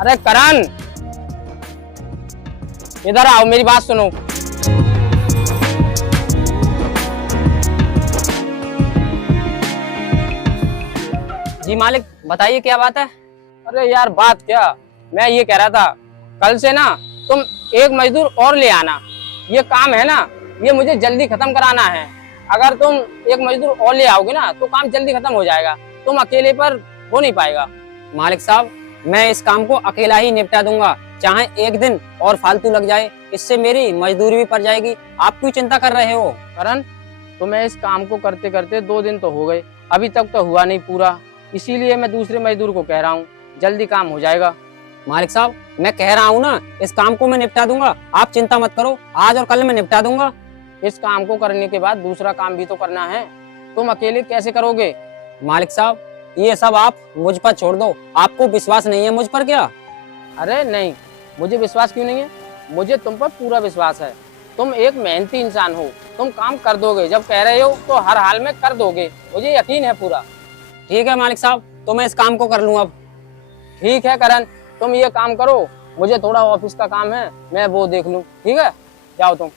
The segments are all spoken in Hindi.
अरे करण, इधर आओ, मेरी बात सुनो। जी मालिक, बताइए क्या बात है। अरे यार बात क्या, मैं ये कह रहा था कल से ना तुम एक मजदूर और ले आना। ये काम है ना, ये मुझे जल्दी खत्म कराना है। अगर तुम एक मजदूर और ले आओगे ना तो काम जल्दी खत्म हो जाएगा, तुम अकेले पर हो नहीं पाएगा। मालिक साहब, मैं इस काम को अकेला ही निपटा दूंगा, चाहे एक दिन और फालतू लग जाए, इससे मेरी मजदूरी भी पड़ जाएगी। आप क्यों चिंता कर रहे हो? करण, तुम्हें इस काम को करते करते 2 दिन तो हो गए, अभी तक तो हुआ नहीं पूरा, इसीलिए मैं दूसरे मजदूर को कह रहा हूँ, जल्दी काम हो जाएगा। मालिक साहब, मैं कह रहा हूँ ना, इस काम को मैं निपटा दूंगा, आप चिंता मत करो, आज और कल मैं निपटा दूंगा। इस काम को करने के बाद दूसरा काम भी तो करना है, तुम अकेले कैसे करोगे? मालिक साहब, ये सब आप मुझ पर छोड़ दो, आपको विश्वास नहीं है मुझ पर क्या? अरे नहीं, मुझे विश्वास क्यों नहीं है, मुझे तुम पर पूरा विश्वास है। तुम एक मेहनती इंसान हो, तुम काम कर दोगे, जब कह रहे हो तो हर हाल में कर दोगे, मुझे यकीन है पूरा। ठीक है मालिक साहब, तो मैं इस काम को कर लूँ अब। ठीक है करण, तुम ये काम करो, मुझे थोड़ा ऑफिस का काम है, मैं वो देख लूँ। ठीक है, जाओ तुम।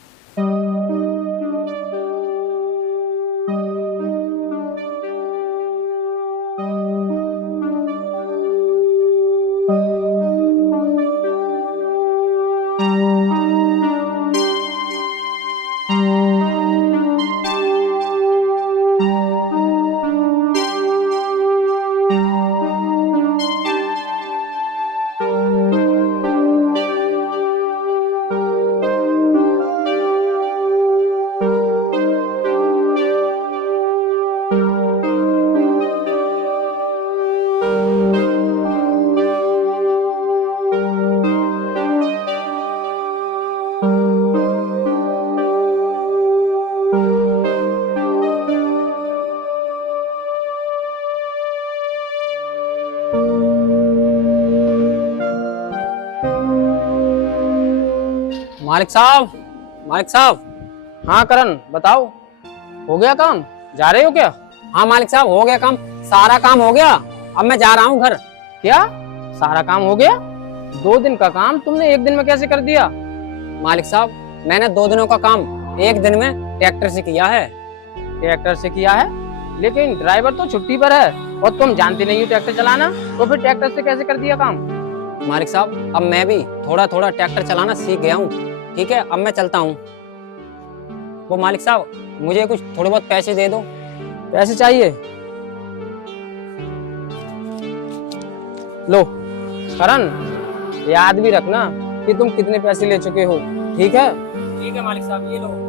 मालिक साहब, मालिक साहब। हाँ करण, बताओ, हो गया काम? जा रहे हो क्या? हाँ मालिक साहब, हो गया काम, सारा काम हो गया, अब मैं जा रहा हूँ घर। क्या सारा काम हो गया? 2 दिन का काम तुमने 1 दिन में कैसे कर दिया? मालिक साहब, मैंने 2 दिनों का काम 1 दिन में ट्रैक्टर से किया है। ट्रैक्टर से किया है? लेकिन ड्राइवर तो छुट्टी पर है और तुम जानते नहीं हो ट्रैक्टर चलाना, तो फिर ट्रैक्टर से कैसे कर दिया काम? मालिक साहब, अब मैं भी थोड़ा थोड़ा ट्रैक्टर चलाना सीख गया हूँ। ठीक है, अब मैं चलता हूँ। वो मालिक साहब, मुझे कुछ थोड़े बहुत पैसे दे दो। पैसे चाहिए? लो करण, याद भी रखना कि तुम कितने पैसे ले चुके हो। ठीक है? ठीक है मालिक साहब, ये लो।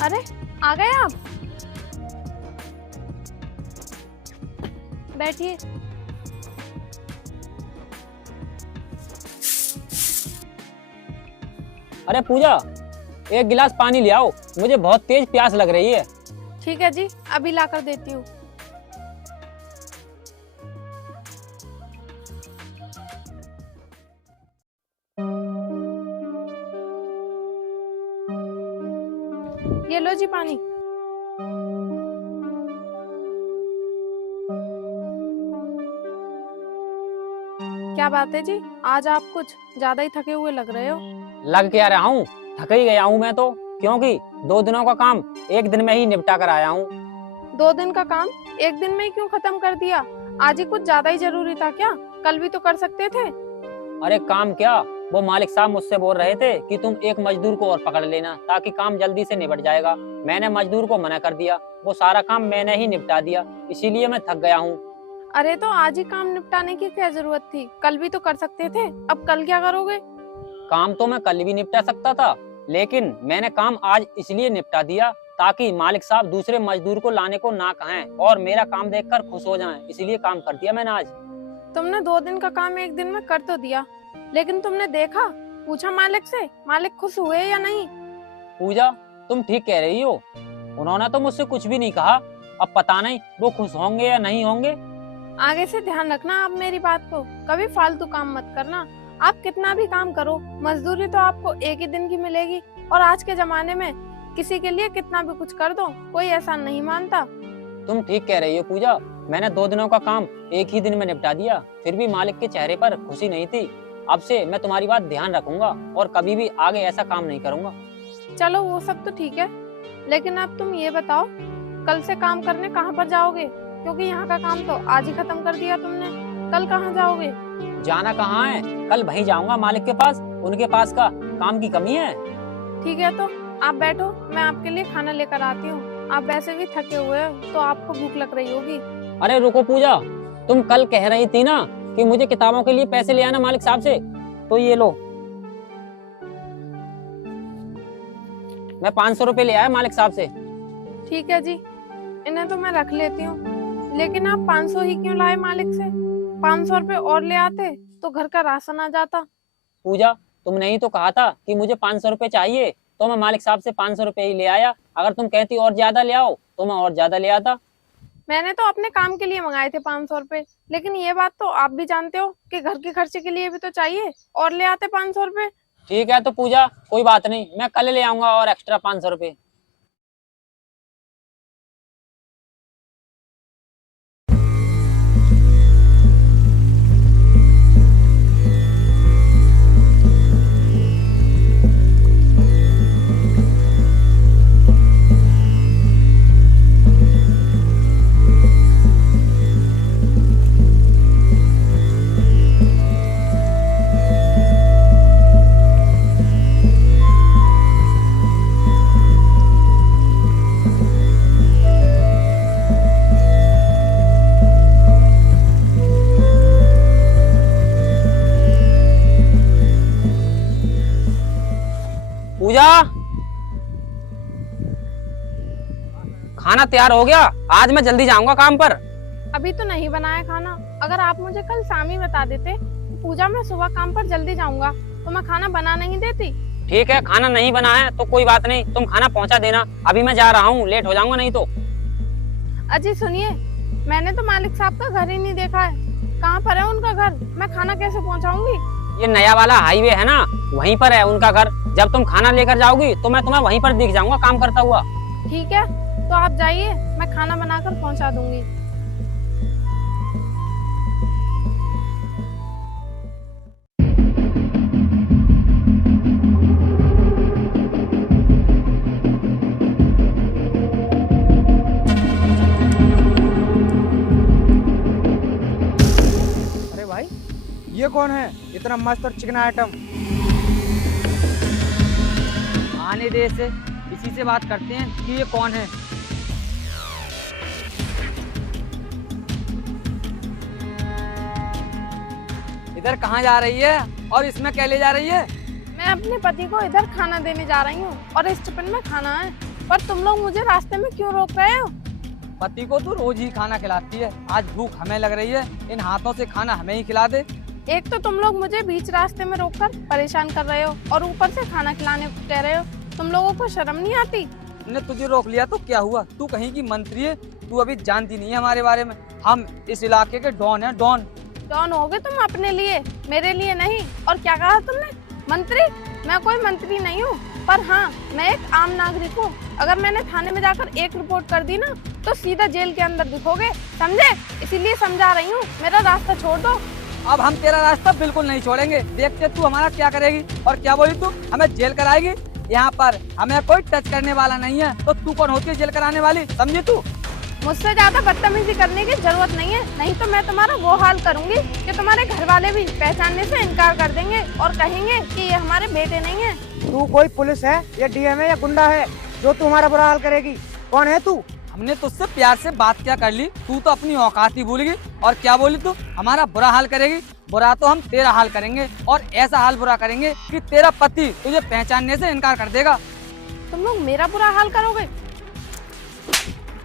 अरे आ गए आप, बैठिए। अरे पूजा, एक गिलास पानी ले आओ, मुझे बहुत तेज प्यास लग रही है। ठीक है जी, अभी लाकर देती हूँ। ये लो जी पानी। क्या बात है जी, आज आप कुछ ज्यादा ही थके हुए लग रहे हो। लग क्या रहा हूँ, थक ही गया हूँ मैं तो, क्योंकि 2 दिनों का काम 1 दिन में ही निपटा कर आया हूँ। 2 दिन का काम 1 दिन में ही क्यों खत्म कर दिया? आज ही कुछ ज्यादा ही जरूरी था क्या? कल भी तो कर सकते थे। अरे काम क्या, वो मालिक साहब मुझसे बोल रहे थे कि तुम एक मजदूर को और पकड़ लेना ताकि काम जल्दी से निपट जाएगा। मैंने मजदूर को मना कर दिया, वो सारा काम मैंने ही निपटा दिया, इसीलिए मैं थक गया हूँ। अरे तो आज ही काम निपटाने की क्या जरूरत थी? कल भी तो कर सकते थे, अब कल क्या करोगे? काम तो मैं कल भी निपटा सकता था, लेकिन मैंने काम आज इसलिए निपटा दिया ताकि मालिक साहब दूसरे मजदूर को लाने को ना कहें और मेरा काम देखकर खुश हो जाएं, इसीलिए काम कर दिया मैंने आज। तुमने 2 दिन का काम 1 दिन में कर तो दिया, लेकिन तुमने देखा, पूछा मालिक से, मालिक खुश हुए या नहीं? पूजा, तुम ठीक कह रही हो, उन्होंने तो मुझसे कुछ भी नहीं कहा। अब पता नहीं वो खुश होंगे या नहीं होंगे। आगे से ध्यान रखना आप मेरी बात को, कभी फालतू काम मत करना। आप कितना भी काम करो, मजदूरी तो आपको 1 ही दिन की मिलेगी, और आज के जमाने में किसी के लिए कितना भी कुछ कर दो, कोई एहसान नहीं मानता। तुम ठीक कह रही हो पूजा, मैंने 2 दिनों का काम 1 ही दिन में निपटा दिया, फिर भी मालिक के चेहरे पर खुशी नहीं थी। अब से मैं तुम्हारी बात ध्यान रखूंगा और कभी भी आगे ऐसा काम नहीं करूंगा। चलो वो सब तो ठीक है, लेकिन अब तुम ये बताओ, कल से काम करने कहाँ पर जाओगे? क्योंकि यहाँ का काम तो आज ही खत्म कर दिया तुमने, कल कहाँ जाओगे? जाना कहाँ है, कल वहीं जाऊंगा मालिक के पास, उनके पास का काम की कमी है। ठीक है, तो आप बैठो, मैं आपके लिए खाना लेकर आती हूँ। आप वैसे भी थके हुए हो, तो आपको भूख लग रही होगी। अरे रुको पूजा, तुम कल कह रही थी ना कि मुझे किताबों के लिए पैसे ले आना मालिक साहब से, तो ये लो, मैं 500 रुपए ले आया मालिक साहब से। ठीक है जी, इन्हें तो मैं रख लेती हूँ, लेकिन आप 500 ही क्यों लाए मालिक से? 500 रुपए और ले आते तो घर का राशन आ जाता। पूजा, तुमने ही तो कहा था कि मुझे 500 रुपए चाहिए, तो मैं मालिक साहब से 500 रुपए ही ले आया। अगर तुम कहती और ज्यादा ले आओ तो मैं और ज्यादा ले आता। मैंने तो अपने काम के लिए मंगाए थे 500 रुपए, लेकिन ये बात तो आप भी जानते हो कि घर के खर्चे के लिए भी तो चाहिए, और ले आते 500 रुपए। ठीक है तो पूजा, कोई बात नहीं, मैं कल ले आऊंगा और एक्स्ट्रा 500 रुपए। पूजा, खाना तैयार हो गया, आज मैं जल्दी जाऊंगा काम पर। अभी तो नहीं बनाया खाना, अगर आप मुझे कल शाम ही बता देते, पूजा मैं सुबह काम पर जल्दी जाऊंगा, तो मैं खाना बना नहीं देती। ठीक है, खाना नहीं बना है तो कोई बात नहीं, तुम खाना पहुंचा देना, अभी मैं जा रहा हूँ, लेट हो जाऊंगा नहीं तो। अजी सुनिए, मैंने तो मालिक साहब का घर ही नहीं देखा है, कहाँ पर है उनका घर? मैं खाना कैसे पहुँचाऊंगी? ये नया वाला हाईवे है ना, वहीं पर है उनका घर। जब तुम खाना लेकर जाओगी तो मैं तुम्हें वहीं पर दिख जाऊंगा काम करता हुआ। ठीक है, तो आप जाइए, मैं खाना बनाकर पहुंचा दूंगी। अरे भाई, ये कौन है? इतना मस्त और चिकना आइटम। आने दे इसे, इसी से बात करते हैं कि ये कौन है। इधर कहाँ जा रही है और इसमें क्या ले जा रही है? मैं अपने पति को इधर खाना देने जा रही हूँ और इस टिफिन में खाना है, पर तुम लोग मुझे रास्ते में क्यों रोक रहे हो? पति को तो रोज ही खाना खिलाती है, आज भूख हमें लग रही है, इन हाथों से खाना हमें ही खिला दे। एक तो तुम लोग मुझे बीच रास्ते में रोककर परेशान कर रहे हो और ऊपर से खाना खिलाने को कह रहे हो, तुम लोगों को शर्म नहीं आती? हमने तुझे रोक लिया तो क्या हुआ? तू कहीं की मंत्री है, तू अभी जानती नहीं है हमारे बारे में। हम इस इलाके के डॉन है, डॉन। डॉन होगे तुम अपने लिए, मेरे लिए नहीं। और क्या कहा तुमने? मंत्री? मैं कोई मंत्री नहीं हूँ, पर हाँ, मैं एक आम नागरिक हूँ। अगर मैंने थाने में जाकर एक रिपोर्ट कर दी ना, तो सीधा जेल के अंदर दिखोगे, समझे? इसीलिए समझा रही हूँ, मेरा रास्ता छोड़ दो। अब हम तेरा रास्ता बिल्कुल नहीं छोड़ेंगे, देखते तू हमारा क्या करेगी। और क्या बोली तू? हमें जेल कराएगी? यहाँ पर हमें कोई टच करने वाला नहीं है, तो तू कौन होती है जेल कराने वाली, समझी तू? मुझसे ज्यादा बदतमीजी करने की जरूरत नहीं है, नहीं तो मैं तुम्हारा वो हाल करूंगी कि तुम्हारे घर वाले भी पहचानने से इनकार कर देंगे और कहेंगे कि ये हमारे बेटे नहीं है। तू कोई पुलिस है या डीएम है या गुंडा है जो तुम्हारा बुरा हाल करेगी? कौन है तू? हमने तुझसे प्यार से बात क्या कर ली, तू तो अपनी औकात ही भूल गई। और क्या बोली तू? हमारा बुरा हाल करेगी? बुरा तो हम तेरा हाल करेंगे, और ऐसा हाल बुरा करेंगे कि तेरा पति तुझे पहचानने से इनकार कर देगा। तुम लोग मेरा बुरा हाल करोगे?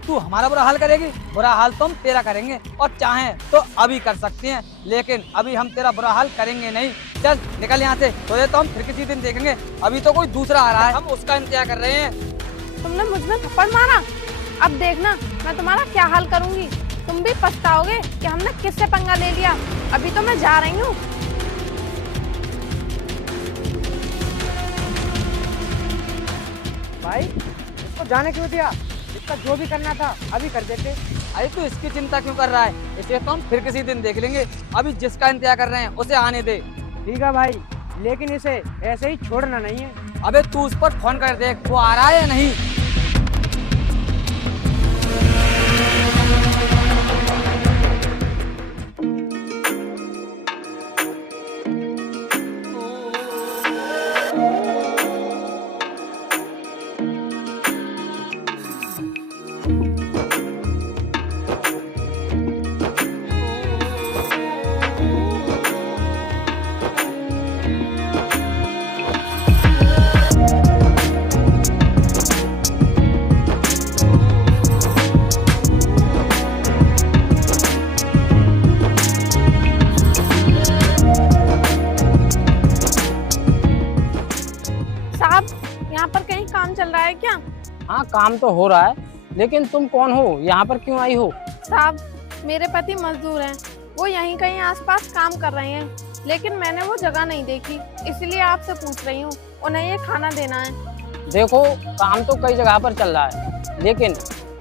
तू हमारा बुरा हाल करेगी? बुरा हाल तो हम तेरा करेंगे, और चाहें तो अभी कर सकते हैं, लेकिन अभी हम तेरा बुरा हाल करेंगे नहीं। चल निकल यहाँ से, तो ये तो हम फिर किसी दिन देखेंगे। अभी तो कोई दूसरा आ रहा है, हम उसका इंतजार कर रहे हैं। तुमने मुझ में थप्पड़ मारा, अब देखना मैं तुम्हारा क्या हाल करूंगी। तुम भी पछताओगे कि हमने किससे पंगा ले लिया। अभी तो मैं जा रही हूँ। भाई इसको जाने क्यों दिया? इसका जो भी करना था अभी कर देते। अरे तू इसकी चिंता क्यों कर रहा है? इसे तो हम फिर किसी दिन देख लेंगे। अभी जिसका इंतजार कर रहे हैं उसे आने दे। ठीक है भाई, लेकिन इसे ऐसे ही छोड़ना नहीं है। अबे तू उस पर फोन कर देख, वो आ रहा है या नहीं। यहाँ पर कहीं काम चल रहा है क्या? हाँ काम तो हो रहा है, लेकिन तुम कौन हो? यहाँ पर क्यों आई हो? साहब मेरे पति मजदूर हैं, वो यहीं कहीं आसपास काम कर रहे हैं, लेकिन मैंने वो जगह नहीं देखी, इसलिए आपसे पूछ रही हूँ। उन्हें ये खाना देना है। देखो काम तो कई जगह पर चल रहा है, लेकिन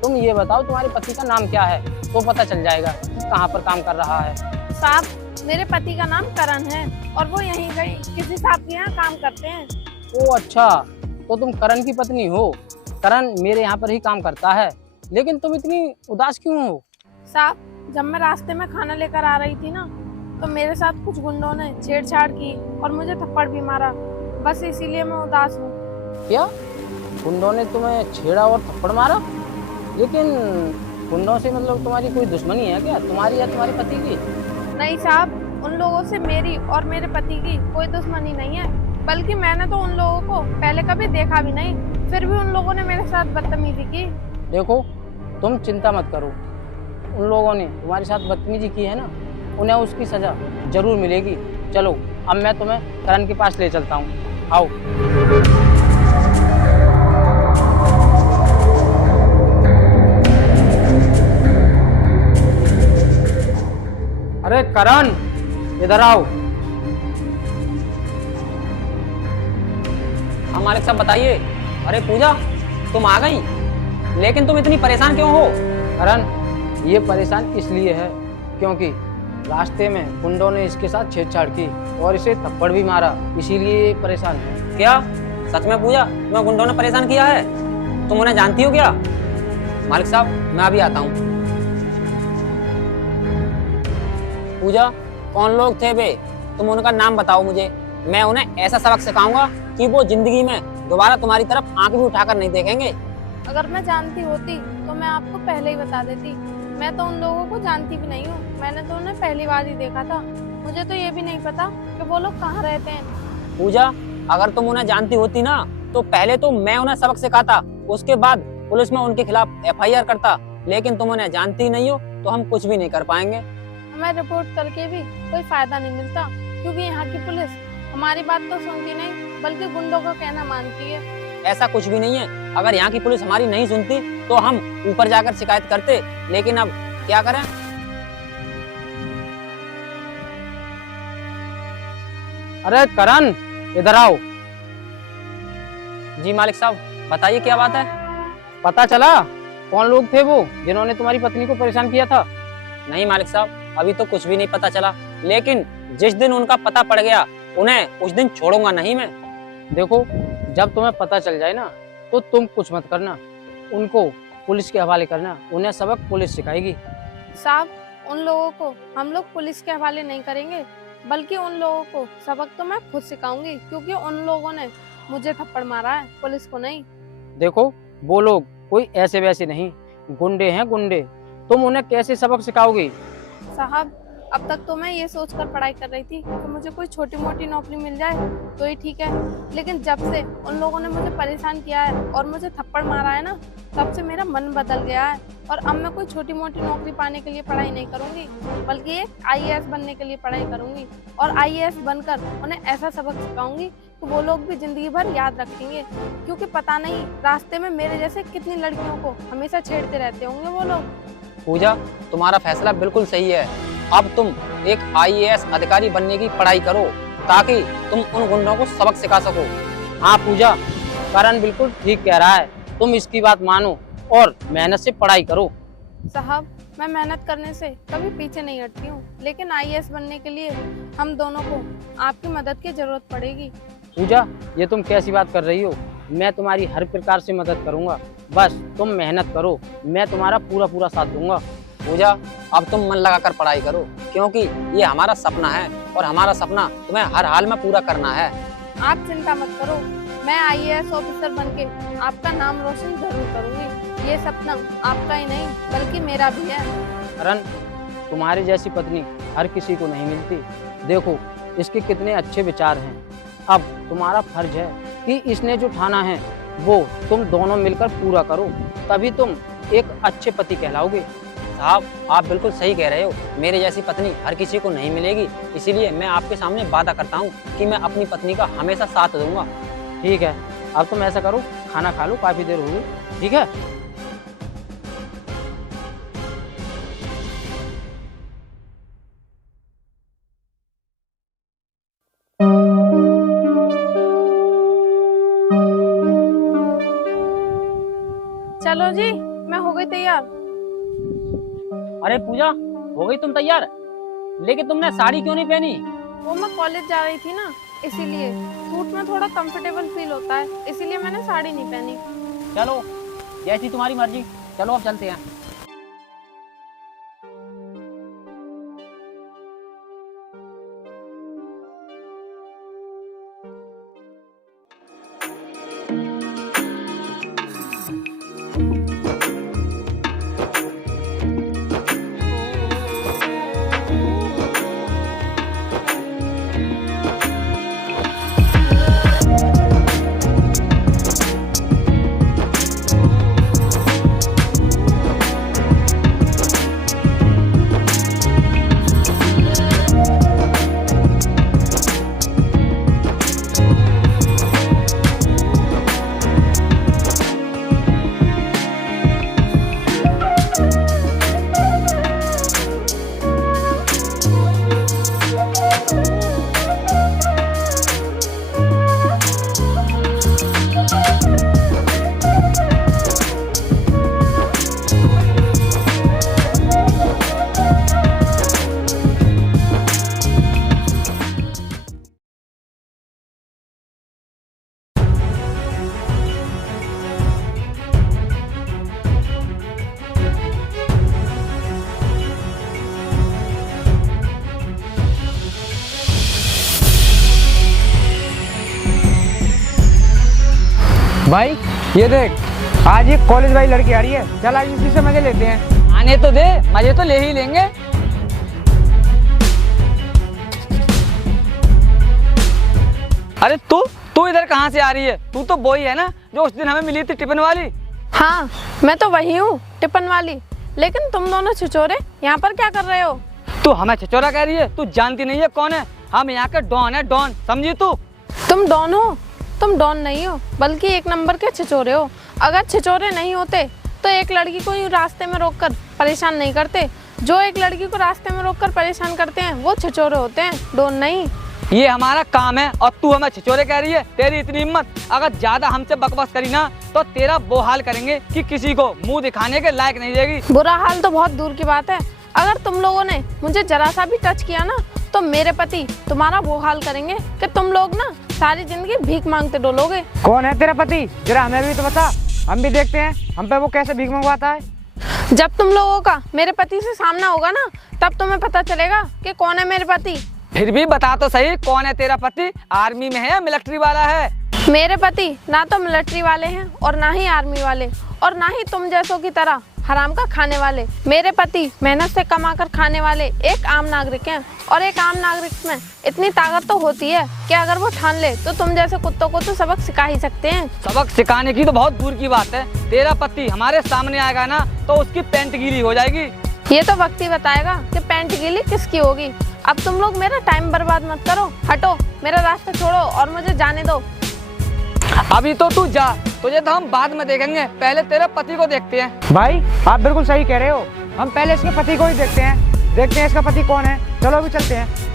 तुम ये बताओ तुम्हारे पति का नाम क्या है, तो पता चल जाएगा कि कहाँ पर काम कर रहा है। साहब मेरे पति का नाम करण है और वो यहीं कहीं किसी साहब के यहाँ काम करते हैं। ओ अच्छा, तो तुम करण की पत्नी हो। करण मेरे यहाँ पर ही काम करता है, लेकिन तुम इतनी उदास क्यों हो? साहब जब मैं रास्ते में खाना लेकर आ रही थी ना, तो मेरे साथ कुछ गुंडों ने छेड़छाड़ की और मुझे थप्पड़ भी मारा, बस इसीलिए मैं उदास हूँ। क्या गुंडों ने तुम्हें छेड़ा और थप्पड़ मारा? लेकिन गुंडों से मतलब तुम्हारी कोई दुश्मनी है क्या, तुम्हारी या तुम्हारे पति की? नहीं साहब, उन लोगों से मेरी और मेरे पति की कोई दुश्मनी नहीं है, बल्कि मैंने तो उन लोगों को पहले कभी देखा भी नहीं, फिर भी उन लोगों ने मेरे साथ बदतमीजी की। देखो तुम चिंता मत करो, उन लोगों ने तुम्हारे साथ बदतमीजी की है ना, उन्हें उसकी सजा जरूर मिलेगी। चलो अब मैं तुम्हें करण के पास ले चलता हूँ, आओ। अरे करण इधर आओ। हाँ मालिक साहब बताइए। अरे पूजा तुम आ गई, लेकिन तुम इतनी परेशान क्यों हो? करण ये परेशान इसलिए है क्योंकि रास्ते में गुंडों ने इसके साथ छेड़छाड़ की और इसे थप्पड़ भी मारा, इसीलिए ये परेशान है। क्या सच में पूजा तुम्हें गुंडों ने परेशान किया है? तुम उन्हें जानती हो क्या? मालिक साहब मैं अभी आता हूँ। पूजा कौन लोग थे वे? तुम उनका नाम बताओ मुझे, मैं उन्हें ऐसा सबक सिखाऊंगा कि वो जिंदगी में दोबारा तुम्हारी तरफ आंख भी उठाकर नहीं देखेंगे। अगर मैं जानती होती तो मैं आपको पहले ही बता देती। मैं तो उन लोगों को जानती भी नहीं हूँ, मैंने तो उन्हें पहली बार ही देखा था। मुझे तो ये भी नहीं पता कि वो लोग कहाँ रहते हैं। पूजा अगर तुम उन्हें जानती होती ना, तो पहले तो मैं उन्हें सबक सिखाता, उसके बाद पुलिस में उनके खिलाफ FIR करता, लेकिन तुम उन्हें जानती नहीं हो तो हम कुछ भी नहीं कर पाएंगे। हमें रिपोर्ट करके भी कोई फायदा नहीं मिलता, क्योंकि यहाँ की पुलिस हमारी बात तो सुनती नहीं, बल्कि गुंडों का कहना मानती है। ऐसा कुछ भी नहीं है, अगर यहाँ की पुलिस हमारी नहीं सुनती तो हम ऊपर जाकर शिकायत करते, लेकिन अब क्या करें? अरे करण इधर आओ। जी मालिक साहब बताइए क्या बात है? पता चला कौन लोग थे वो जिन्होंने तुम्हारी पत्नी को परेशान किया था? नहीं मालिक साहब अभी तो कुछ भी नहीं पता चला, लेकिन जिस दिन उनका पता पड़ गया उन्हें उस दिन छोड़ूंगा नहीं मैं। देखो जब तुम्हें पता चल जाए ना तो तुम कुछ मत करना, उनको पुलिस के हवाले करना, उन्हें सबक पुलिस सिखाएगी। साहब उन लोगों को हम लोग पुलिस के हवाले नहीं करेंगे, बल्कि उन लोगों को सबक तो मैं खुद सिखाऊंगी, क्योंकि उन लोगों ने मुझे थप्पड़ मारा है, पुलिस को नहीं। देखो वो लोग कोई ऐसे वैसे नहीं, गुंडे हैं गुंडे, तुम उन्हें कैसे सबक सिखाओगी? साहब अब तक तो मैं ये सोचकर पढ़ाई कर रही थी कि मुझे कोई छोटी मोटी नौकरी मिल जाए तो ही ठीक है, लेकिन जब से उन लोगों ने मुझे परेशान किया है और मुझे थप्पड़ मारा है ना, तब से मेरा मन बदल गया है। और अब मैं कोई छोटी मोटी नौकरी पाने के लिए पढ़ाई नहीं करूंगी, बल्कि एक IAS बनने के लिए पढ़ाई करूंगी। और IAS बनकर उन्हें ऐसा सबक सिखाऊंगी कि वो लोग भी जिंदगी भर याद रखेंगे, क्योंकि पता नहीं रास्ते में मेरे जैसे कितनी लड़कियों को हमेशा छेड़ते रहते होंगे वो लोग। पूजा, तुम्हारा फैसला बिल्कुल सही है। अब तुम एक IAS अधिकारी बनने की पढ़ाई करो ताकि तुम उन गुंडों को सबक सिखा सको। हाँ पूजा, करण बिल्कुल ठीक कह रहा है, तुम इसकी बात मानो और मेहनत से पढ़ाई करो। साहब, मैं मेहनत करने से कभी पीछे नहीं हटती हूँ, लेकिन IAS बनने के लिए हम दोनों को आपकी मदद की जरूरत पड़ेगी। पूजा, ये तुम कैसी बात कर रही हो? मैं तुम्हारी हर प्रकार से मदद करूंगा, बस तुम मेहनत करो, मैं तुम्हारा पूरा साथ दूंगा। पूजा, अब तुम मन लगाकर पढ़ाई करो, क्योंकि ये हमारा सपना है और हमारा सपना तुम्हें हर हाल में पूरा करना है। आप चिंता मत करो, मैं IAS ऑफिसर बनके आपका नाम रोशन जरूर करूंगी। ये सपना आपका ही नहीं बल्कि मेरा भी है। करण, तुम्हारी जैसी पत्नी हर किसी को नहीं मिलती। देखो इसके कितने अच्छे विचार हैं। अब तुम्हारा फर्ज है कि इसने जो ठाना है वो तुम दोनों मिलकर पूरा करो, तभी तुम एक अच्छे पति कहलाओगे। साहब, आप बिल्कुल सही कह रहे हो, मेरे जैसी पत्नी हर किसी को नहीं मिलेगी, इसीलिए मैं आपके सामने वादा करता हूँ कि मैं अपनी पत्नी का हमेशा साथ दूंगा। ठीक है, अब तुम ऐसा करो, खाना खा लो, काफी देर हो गई। ठीक है। चलो जी, मैं हो गई तैयार। अरे पूजा, हो गई तुम तैयार? लेकिन तुमने साड़ी क्यों नहीं पहनी? वो मैं कॉलेज जा रही थी ना, इसीलिए सूट में थोड़ा कंफर्टेबल फील होता है, इसीलिए मैंने साड़ी नहीं पहनी। चलो, जैसी तुम्हारी मर्जी, चलो अब चलते हैं। भाई ये देख, आज ये कॉलेज वाली लड़की आ रही है, चल आज इसी से मजे लेते हैं। आने तो दे, मजे तो ले ही लेंगे। अरे तू इधर कहाँ से आ रही है? तू तो वही है ना जो उस दिन हमें मिली थी, टिफिन वाली। हाँ, मैं तो वही हूँ, टिफिन वाली। लेकिन तुम दोनों छिछोरे यहाँ पर क्या कर रहे हो? तू हमें छिछोरा कह रही है? तू जानती नहीं है कौन है? हम यहाँ के डॉन है, डॉन, समझी तू? तुम डॉन हो? तुम डॉन नहीं हो, बल्कि एक नंबर के छिछोरे हो। अगर छिछोरे नहीं होते तो एक लड़की को यूँ रास्ते में रोककर परेशान नहीं करते। जो एक लड़की को रास्ते में रोककर परेशान करते हैं वो छिछोरे होते हैं, डॉन नहीं। ये हमारा काम है और तू हमें छिछोरे कह रही है? तेरी इतनी हिम्मत! अगर ज्यादा हमसे बकवास करी ना तो तेरा वो हाल करेंगे कि किसी को मुंह दिखाने के लायक नहीं रहेगी। बुरा हाल तो बहुत दूर की बात है, अगर तुम लोगों ने मुझे जरा सा भी टच किया ना तो मेरे पति तुम्हारा वो हाल करेंगे कि तुम लोग ना सारी जिंदगी भीख मांगते डोलोगे। कौन है तेरा पति? जरा हमें भी तो बता, हम भी देखते हैं हम पे वो कैसे भीख मंगवाता है। जब तुम लोगों का मेरे पति से सामना होगा ना, तब तुम्हें पता चलेगा कि कौन है मेरे पति। फिर भी बता तो सही, कौन है तेरा पति? आर्मी में है या मिलिट्री वाला है? मेरे पति ना तो मिलिट्री वाले हैं और ना ही आर्मी वाले, और ना ही तुम जैसों की तरह हराम का खाने वाले। मेरे पति मेहनत से कमा कर खाने वाले एक आम नागरिक हैं, और एक आम नागरिक में इतनी ताकत तो होती है कि अगर वो ठान ले तो तुम जैसे कुत्तों को तो सबक सिखा ही सकते हैं। सबक सिखाने की तो बहुत दूर की बात है, तेरा पति हमारे सामने आएगा ना तो उसकी पैंट गीली हो जाएगी। ये तो वक्त ही बताएगा कि पैंट गीली किसकी होगी। अब तुम लोग मेरा टाइम बर्बाद मत करो, हटो, मेरा रास्ता छोड़ो और मुझे जाने दो। अभी तो तू जा, तुझे तो हम बाद में देखेंगे, पहले तेरे पति को देखते हैं। भाई आप बिल्कुल सही कह रहे हो, हम पहले इसके पति को ही देखते हैं इसका पति कौन है। चलो अभी चलते हैं।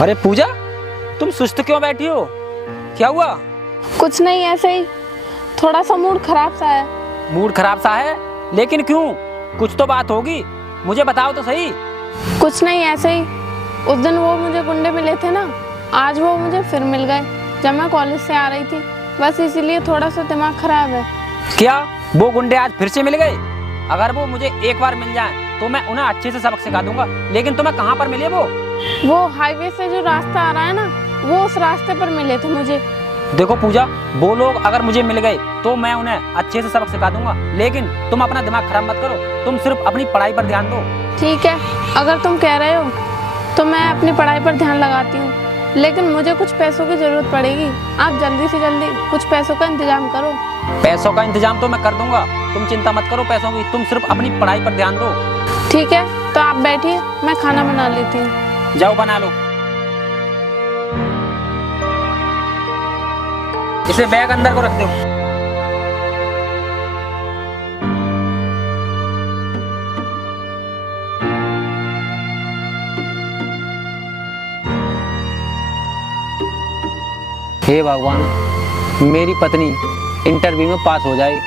अरे पूजा, तुम सुस्त क्यों बैठी हो? क्या हुआ? कुछ नहीं, ऐसे ही थोड़ा सा मूड खराब सा है। मूड खराब सा है? लेकिन क्यों? कुछ तो बात होगी, मुझे बताओ तो सही। कुछ नहीं, ऐसे ही। उस दिन वो मुझे गुंडे मिले थे ना, आज वो मुझे फिर मिल गए जब मैं कॉलेज से आ रही थी, बस इसीलिए थोड़ा सा दिमाग खराब है। क्या वो गुंडे आज फिर से मिल गए? अगर वो मुझे एक बार मिल जाएं तो मैं उन्हें अच्छे से सबक सिखा दूंगा। लेकिन तुम्हें कहाँ पर मिले वो हाईवे से जो रास्ता आ रहा है ना, वो उस रास्ते पर मिले थे मुझे। देखो पूजा, वो लोग अगर मुझे मिल गए तो मैं उन्हें अच्छे से सबक सिखा दूंगा, लेकिन तुम अपना दिमाग खराब मत करो, तुम सिर्फ अपनी पढ़ाई पर ध्यान दो। ठीक है, अगर तुम कह रहे हो तो मैं अपनी पढ़ाई पर ध्यान लगाती हूँ, लेकिन मुझे कुछ पैसों की जरूरत पड़ेगी। आप जल्दी से जल्दी कुछ पैसों का इंतजाम करो। पैसों का इंतजाम तो मैं कर दूंगा, तुम चिंता मत करो पैसों की, तुम सिर्फ अपनी पढ़ाई पर ध्यान दो। ठीक है, तो आप बैठिए, मैं खाना बना लेती हूँ। जाओ बना लो। इसे बैग अंदर को रख दो। हे भगवान, मेरी पत्नी इंटरव्यू में पास हो जाए।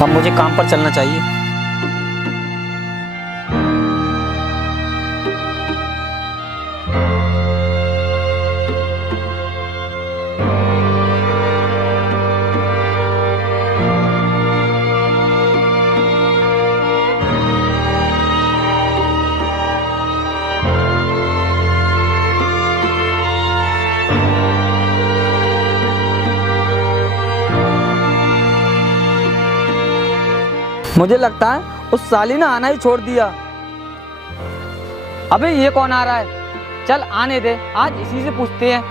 अब मुझे काम पर चलना चाहिए। मुझे लगता है उस साली ने आना ही छोड़ दिया। अबे ये कौन आ रहा है? चल आने दे, आज इसी से पूछते हैं।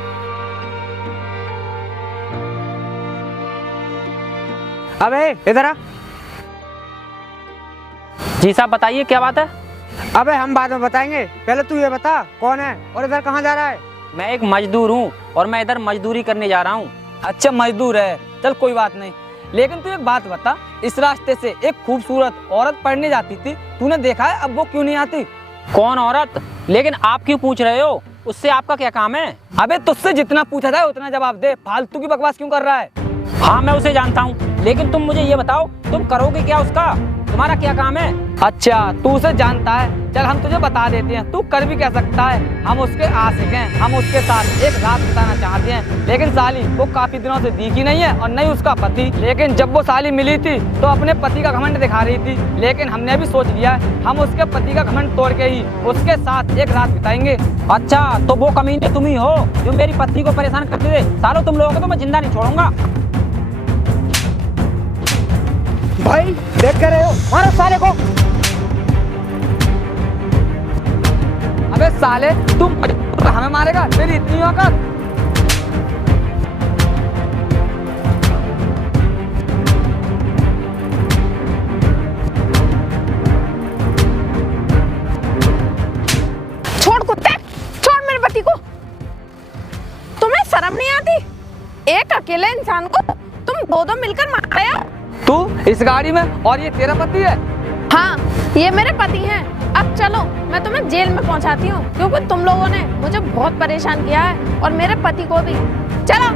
अबे इधर आ। जी साहब बताइए, क्या बात है? अबे हम बाद में बताएंगे, पहले तू ये बता कौन है और इधर कहाँ जा रहा है? मैं एक मजदूर हूँ और मैं इधर मजदूरी करने जा रहा हूँ। अच्छा मजदूर है, चल कोई बात नहीं, लेकिन तू एक बात बता, इस रास्ते से एक खूबसूरत औरत पढ़ने जाती थी, तूने देखा है अब वो क्यों नहीं आती? कौन औरत? लेकिन आप क्यों पूछ रहे हो? उससे आपका क्या काम है? अबे तुझसे जितना पूछा था उतना जवाब दे, फालतू की बकवास क्यों कर रहा है? हाँ मैं उसे जानता हूँ, लेकिन तुम मुझे ये बताओ, तुम करोगे क्या उसका? तुम्हारा क्या काम है? अच्छा तू उसे जानता है, चल हम तुझे बता देते हैं, तू कर भी कह सकता है। हम उसके आशिक हैं, हम उसके साथ एक रात बिताना चाहते हैं, लेकिन साली वो काफी दिनों से दिखी नहीं है और नहीं उसका पति। लेकिन जब वो साली मिली थी तो अपने पति का घमंड दिखा रही थी, लेकिन हमने भी सोच लिया हम उसके पति का घमंड तोड़ के ही उसके साथ एक रात बिताएंगे। अच्छा तो वो कमीने तुम ही हो जो मेरी पत्नी को परेशान करते थे? सालों तुम लोगों को तो मैं जिंदा नहीं छोड़ूंगा। भाई देख कर रहे हो, मारो साले को। अबे साले तुम हमें मारेगा, तेरी इतनी औकात? छोड़ कुत्ते, छोड़ मेरे पति को। तुम्हें शर्म नहीं आती? एक अकेले इंसान को तुम दो मिलकर मार रहे हो। तू इस गाड़ी में, और ये तेरा पति है? हाँ ये मेरे पति हैं। अब चलो मैं तुम्हें जेल में पहुंचाती हूँ, क्योंकि तुम लोगों ने मुझे बहुत परेशान किया है और मेरे पति को भी। चलो।